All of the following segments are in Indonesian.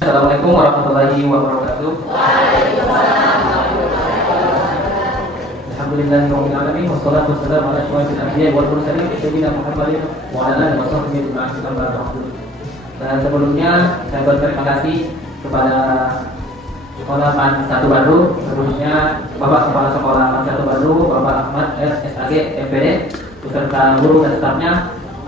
Assalamualaikum warahmatullahi wabarakatuh. Alhamdulillahirabbil alamin wassalatu wassalamu ala asyrofil anbiya'i wal mursalin sayyidina Muhammadin wa ala alihi washabbihi ajma'in. Dan sebelumnya saya berterima kasih kepada Sekolah PAN 1 Bandung, khususnya Bapak Kepala Sekolah PAN 1 Bandung, Bapak Ahmad SAG MPD, beserta guru dan stafnya,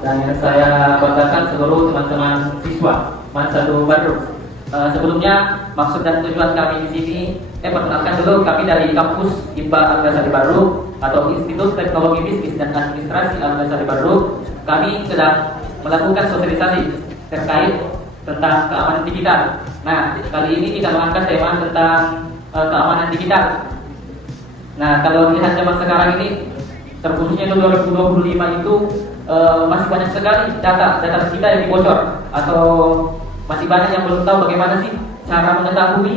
dan yang saya banggakan seluruh teman-teman siswa PAN 1 Bandung. Sebelumnya maksud dan tujuan kami di sini, perkenalkan dulu kami dari kampus IPA Al-Ghazali Bandung atau Institut Teknologi Bisnis dan Administrasi Al-Ghazali Bandung. Kami sedang melakukan sosialisasi terkait tentang keamanan digital. Nah, kali ini kita mengangkat tema tentang keamanan digital. Nah, kalau lihat zaman sekarang ini, terkhususnya itu 2025 itu masih banyak sekali data kita yang dibocor, atau masih banyak yang belum tahu bagaimana sih cara mengetahui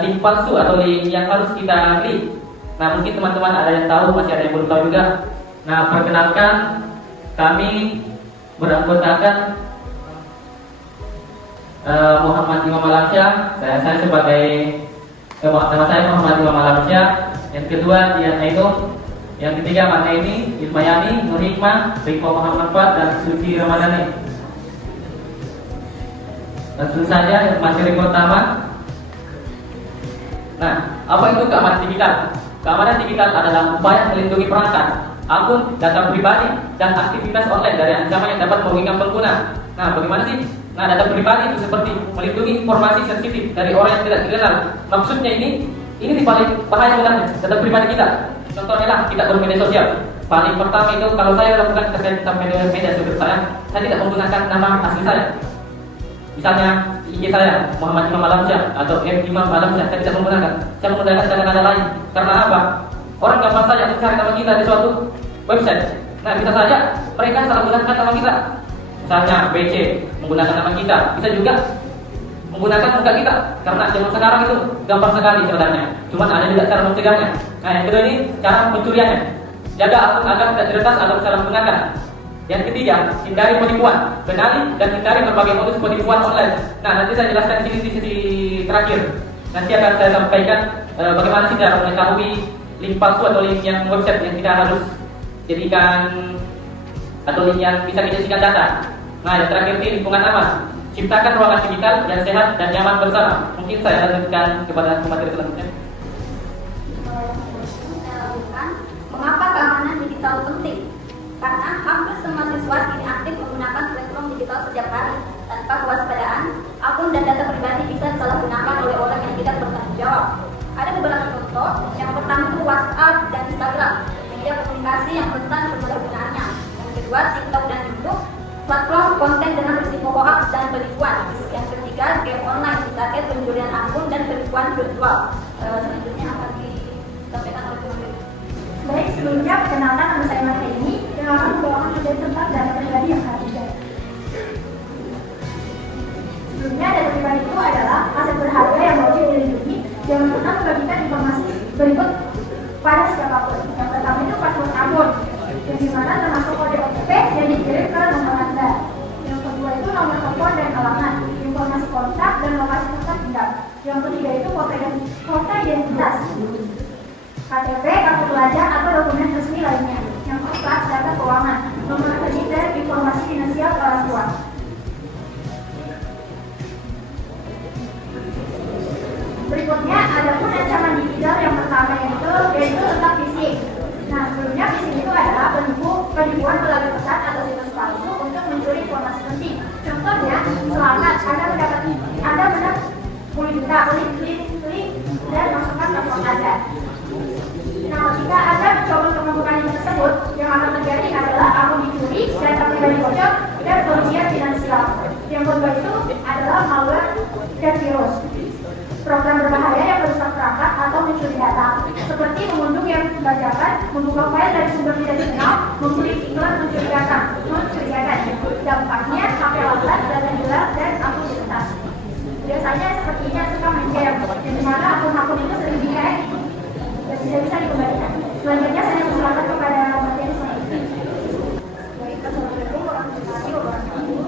link palsu atau link yang harus kita klik. Nah, mungkin teman-teman ada yang tahu, masih ada yang belum tahu juga. Nah, perkenalkan, kami beranggotakan Muhammad Imam Alamsyah. Saya sebagai nama saya Muhammad Imam Alamsyah. Yang kedua Dian Ainun. Yang ketiga Mata ini Ismayani, Nur Hikmah, Riko Muhammad Fuad, dan Suci Ramadhani. Langsung saja materi pertama. Nah, apa itu keamanan digital? Keamanan digital adalah upaya melindungi perangkat, akun, data pribadi, dan aktivitas online dari ancaman yang dapat merugikan pengguna. Nah, bagaimana sih? Nah, data pribadi itu seperti melindungi informasi sensitif dari orang yang tidak dikenal. Maksudnya ini di paling bahaya sebenarnya, data pribadi kita. Contohnya lah, kita bermedia sosial. Paling pertama itu kalau saya lakukan terkait tentang media sosial saya tidak menggunakan nama asli saya. Misalnya IG saya Muhammad Imam Alamsyah atau Imam Alamsyah, saya tidak menggunakan. Saya menggunakan kata-kata lain. Karena apa? Orang gampang saja mencari nama kita di suatu website. Nah, bisa saja mereka salah menggunakan nama kita. Misalnya BC menggunakan nama kita, bisa juga menggunakan muka kita. Karena zaman sekarang itu gampang sekali sebenarnya. Cuman ada juga cara mencegahnya. Nah, yang kedua ini cara pencuriannya. Jaga akun agar tidak diretas atau salah menggunakan. Yang ketiga, hindari penipuan, kenali dan hindari berbagai modus penipuan online. Nah, nanti saya jelaskan di sisi terakhir. Nanti akan saya sampaikan bagaimana sih cara mengetahui link palsu atau link yang website yang kita harus jadikan, atau link yang bisa dijadikan data. Nah, yang terakhir ini lingkungan aman. Ciptakan ruangan digital yang sehat dan nyaman bersama. Mungkin saya lanjutkan kepada materi selanjutnya. Mengapa keamanan digital penting? Karena hampir semua siswa kini aktif menggunakan platform digital setiap hari. Tanpa kewaspadaan, akun dan data pribadi bisa disalahgunakan oleh orang yang tidak bertanggung jawab. Ada beberapa contoh. Yang pertama itu WhatsApp dan Instagram, media komunikasi yang rentan penyalahgunaannya. Yang kedua, TikTok dan YouTube, platform konten dengan risiko hoax dan penipuan. Yang ketiga, game online, misalnya pencurian akun dan penipuan virtual. Selanjutnya akan disampaikan oleh teman-teman. Baik, sebelumnya perkenalkan nama saya Mata ini yang akan membawakan materi tentang data pribadi yang harus dijaga. Sebelumnya, data pribadi itu adalah aset berharga yang wajib dilindungi. Jangan pernah membagikan informasi berikut pada siapapun. Yang pertama itu password akun, yang dimana termasuk kode OTP yang dikirim ke nomor Anda. Yang kedua itu nomor telepon dan alamat, informasi kontak dan lokasi tempat tinggal. Yang ketiga itu foto identitas, KTP, kartu pelajar atau dokumen resmi lainnya. Yang keempat, data keuangan, nomor kredit dan informasi finansial orang tua. Berikutnya, ada pun ancaman digital yang pertama yaitu tentang phishing. Nah, sebelumnya phishing itu adalah penipuan melalui pesan atau situs palsu untuk mencuri informasi penting. Contohnya, selamat Anda mendapat 10 juta, klik dan masukkan password Anda. Nah, jika Anda mencoba untuk membuka link tersebut, yang akan terjadi adalah akun dicuri, data pribadi bocor, dan kerugian finansial. Yang kedua itu adalah malware dan virus, program berbahaya yang merusak perangkat atau mencuri data, seperti mengunduh yang membacakan, membuka file dari sumber tidak dikenal, mengklik iklan mencurigakan. Dampaknya HP lambat, data hilang, dan akun diretas. Biasanya sepertinya suka main game, di mana akun-akun itu sering di-hack dan tidak bisa dikembalikan. Selanjutnya saya persilakan kepada materi selanjutnya. Baik, assalamualaikum warahmatullahi wabarakatuh.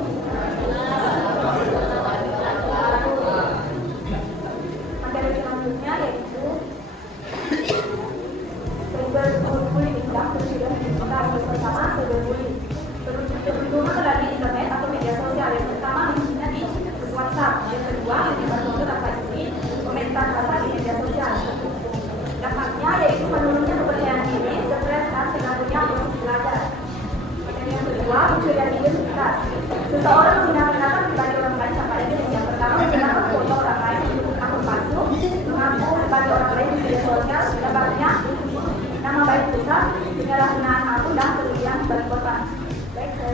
Yang kedua, dibantu tanpa izin, komentar kasar di media sosial. Dampaknya yaitu menurunnya kepercayaan diri, stres, dan terganggunya proses belajar. Yang kedua, pencurian identitas. Seseorang menggunakan data pribadi orang lain tanpa izin. Yang pertama, menggunakan foto orang lain untuk akun palsu, mengaku sebagai orang lain di media sosial, dampaknya nama baik besar, penyalahgunaan akun dan kerugian bagi korban. Baik, saya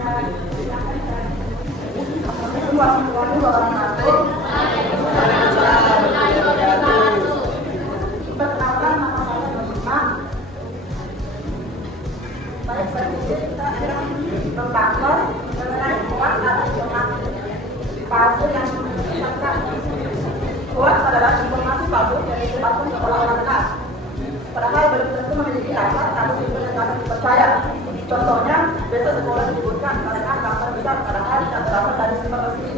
silakan. Assalamualaikum warahmatullahi wabarakatuh. Perkenalkan, nama saya Nurma. Baik, kita membahas mengenai hoax atau informasi palsu yang disesatkan. Hoax adalah informasi palsu yang disebarkan ke orang benar, padahal belum tentu memiliki dasar atau sumber yang dapat dipercaya. Contohnya, besok sekolah disebutkan karena kabar besar padahal tidak berasal dari sumber resmi.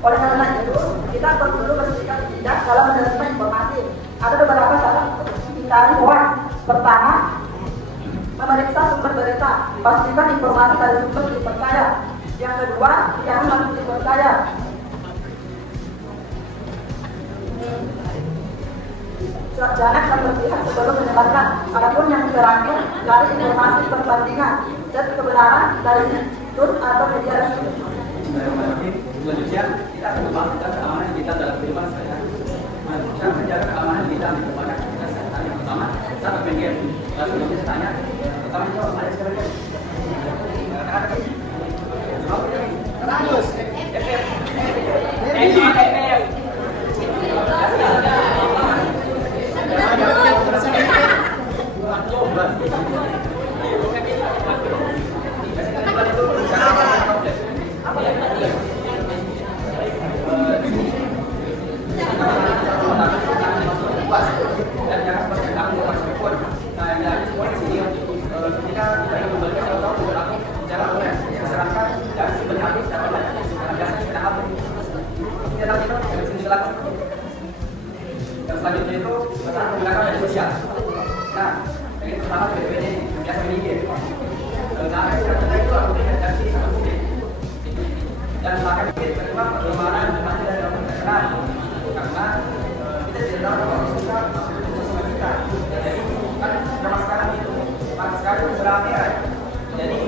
Oleh karena itu, kita perlu bersikap bijak dalam menerima informasi. Ada beberapa cara untuk menghindari hoax. Pertama, memeriksa sumber berita, pastikan informasi dari sumber dipercaya. Yang kedua, jangan langsung dipercaya. Jangan berpihak sebelum menyebarkan. Adapun yang terakhir, cari informasi perbandingan, cek kebenaran dari situs atau media resmi. Selanjutnya, kita akan membahas tentang keamanan kita dalam kehidupan sehari-hari. Cara menjaga keamanan kita di banyak kita sehari-hari. Yang pertama, kita bermain game. Langsung saya tanya, pertama jawab, ada sekarang game. Bagus. Yang selanjutnya itu menggunakan media sosial. Nah, yang pertama PDPD biasa media. Cara yang itu aku dari sisi sama dan bahkan kedua bagaimana informasi dari orang terkenal karena kita tidak tahu kalau kita bersama kita. Jadi kan zaman sekarang itu pakai sekali berapa ya? Jadi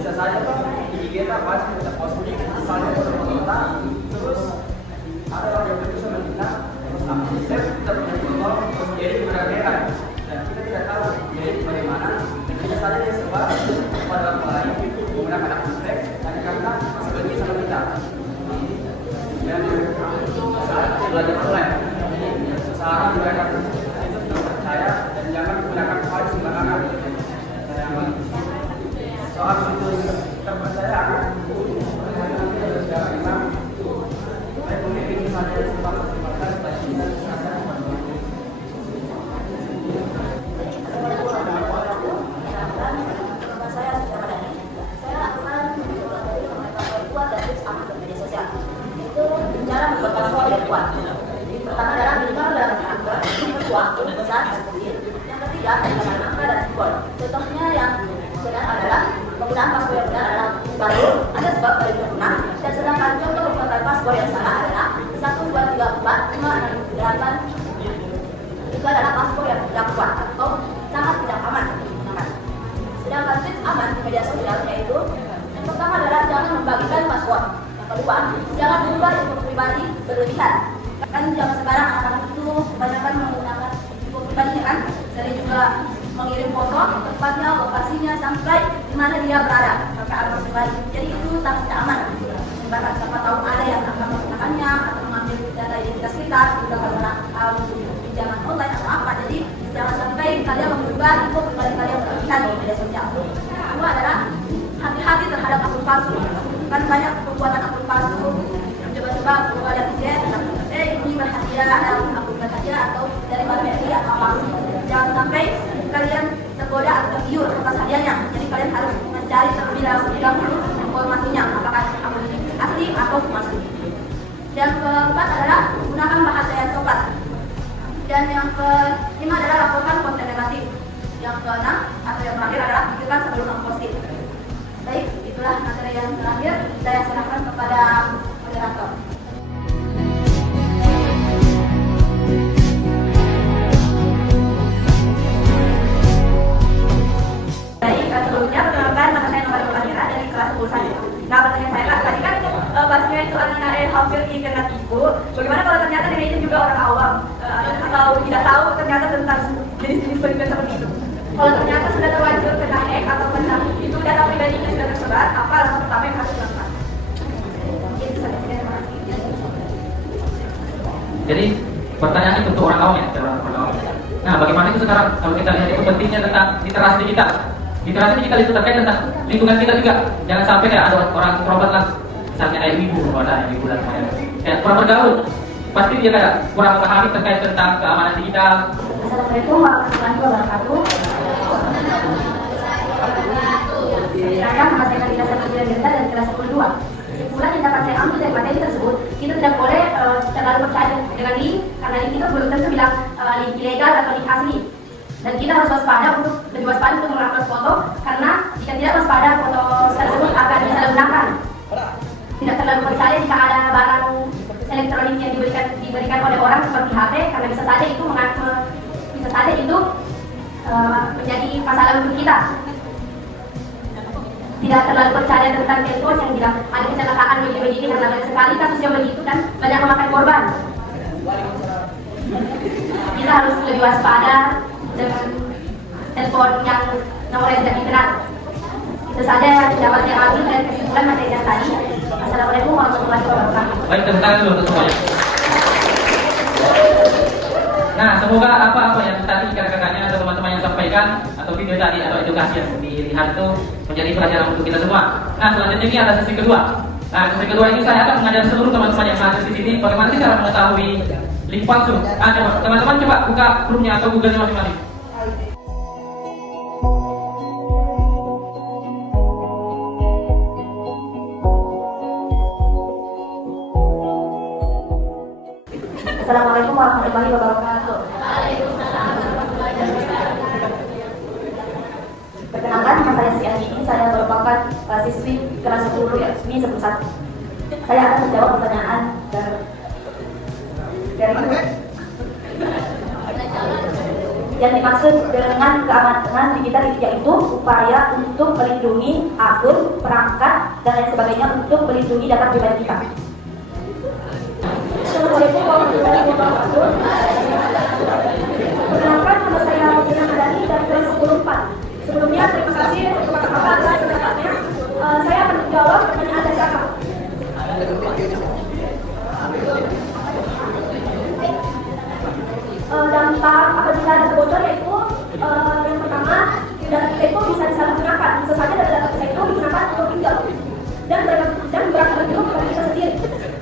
bisa saja tuh di kita pasti kita posting misalnya foto-foto terus ada orang yang berusaha menghina kita punya foto jadi berbeda dan kita tidak tahu jadi bagaimana bisa saja dia sebar pada orang lain menggunakan akun teks hanya karena sebagai sama kita dan saat belajar online usahakan mereka itu terpercaya dan jangan menggunakan hal sembarangan soal situs terpercaya akan Pertama adalah minimal dalam angka, yang kedua besar dan kecil, yang ketiga dengan angka dan simbol. Contohnya yang benar adalah penggunaan paspor yang benar adalah baru ada sebab dari pengguna, dan sedangkan contoh penggunaan paspor yang salah adalah 1, 2, 3, 4, 5, 6, 8. Itu adalah paspor yang tidak kuat atau sangat tidak aman digunakan. Sedangkan tips aman di media sosial yaitu yang pertama adalah jangan membagikan paspor. Yang kedua, jangan mengubah info pribadi berlebihan. Kan zaman sekarang anak-anak itu kebanyakan menggunakan info pribadi kan, dari juga mengirim foto tempatnya, lokasinya sampai di mana dia berada sampai alamat pribadi. Jadi itu sangat tidak aman. Bahkan siapa tahu ada yang akan menggunakannya atau mengambil data identitas kita juga karena pinjaman online atau apa. Jadi jangan sampai kalian mengubah info pribadi kalian berlebihan di media sosial. Kedua adalah hati-hati terhadap akun palsu. Kan banyak pembuatan akun palsu coba-coba kalau ada tiket ini berhadiah aku berhadiah atau dari BRI atau apa. Jangan sampai kalian tergoda atau tergiur atas hadiahnya. Jadi kalian harus mencari terlebih dahulu informasinya apakah akun ini asli atau palsu. Yang keempat adalah gunakan bahasa yang sopan. Dan yang kelima adalah laporkan konten negatif. Yang keenam atau yang terakhir adalah pikirkan sebelum memposting. Baik, itulah materi yang terakhir. Saya serahkan kepada moderator. Baik, sebelumnya perkenalkan nama saya Nova Fathira dari kelas 10 Nah, pertanyaan saya Kak, tadi kan bahasnya itu anak-anak yang hampir dikenal ibu. Bagaimana kalau ternyata diri itu juga orang awam atau tidak tahu ternyata tentang jenis-jenis penipuan seperti itu? Kalau ternyata sudah terlanjur kena hack atau kena itu data pribadinya sudah tersebar, apa langkah pertama yang harus dilakukan? Itu saja, terima kasih. Jadi pertanyaan ini untuk orang awam ya, orang awam. Nah, bagaimana itu sekarang kalau kita lihat itu pentingnya tentang literasi digital. Literasi digital itu terkait tentang lingkungan kita juga. Jangan sampai kayak ada orang introvert lah, misalnya kayak ibu, ada ibu dan kayak kurang bergaul. Pasti dia kayak kurang pahami terkait tentang keamanan digital. Assalamualaikum warahmatullahi wabarakatuh. Saya nama saya Kalina Satria Desa dari kelas 10-2. Kesimpulan yang dapat saya ambil dari materi tersebut, kita tidak boleh terlalu percaya dengan link, karena link itu belum tentu bilang link ilegal atau link asli. Dan kita harus waspada lebih waspada untuk mengupload foto, karena jika tidak waspada foto tersebut akan disalahgunakan. Tidak terlalu percaya jika ada barang elektronik yang diberikan oleh orang seperti HP, karena bisa saja itu menjadi masalah untuk kita. Tidak terlalu percaya tentang telepon yang bilang ada kecelakaan begini-begini, karena banyak sekali kasus yang begitu dan banyak memakan korban. Kita harus lebih waspada dengan telepon yang nomornya tidak dikenal. Itu saja yang dapat saya ambil dari kesimpulan materi yang tadi. Assalamualaikum warahmatullahi wabarakatuh. Baik, tepuk tangan dulu untuk semuanya. Nah, semoga apa-apa yang tadi kakak-kakaknya atau teman-teman yang sampaikan atau video tadi atau edukasi yang dilihat itu menjadi pelajaran untuk kita semua. Nah, selanjutnya ini ada sesi kedua. Nah, sesi kedua ini saya akan mengajar seluruh teman-teman yang hadir di sini bagaimana sih cara mengetahui link palsu. Coba teman-teman coba buka Chrome-nya atau Google-nya masing-masing. Assalamualaikum warahmatullahi wabarakatuh. Perkenalkan, nama saya Sri Andini. Saya merupakan siswi kelas 10 ya, SMI 11. Saya akan menjawab pertanyaan dari yang dimaksud dengan keamanan digital yaitu upaya untuk melindungi akun, perangkat, dan lain sebagainya untuk melindungi data pribadi kita. Assalamualaikum warahmatullahi wabarakatuh. Perkenalkan, nama saya Mutiara Madani dari kelas 10-4. Sebelumnya terima kasih kepada Bapak atas kesempatannya. Saya akan menjawab pertanyaan dari Kakak. Dampak apabila data bocor yaitu yang pertama, data kita itu bisa disalahgunakan. Bisa saja data kita itu digunakan untuk pinjam dan berakibat buruk kepada kita sendiri.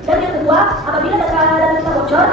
Dan yang kedua, apabila data kita bocor,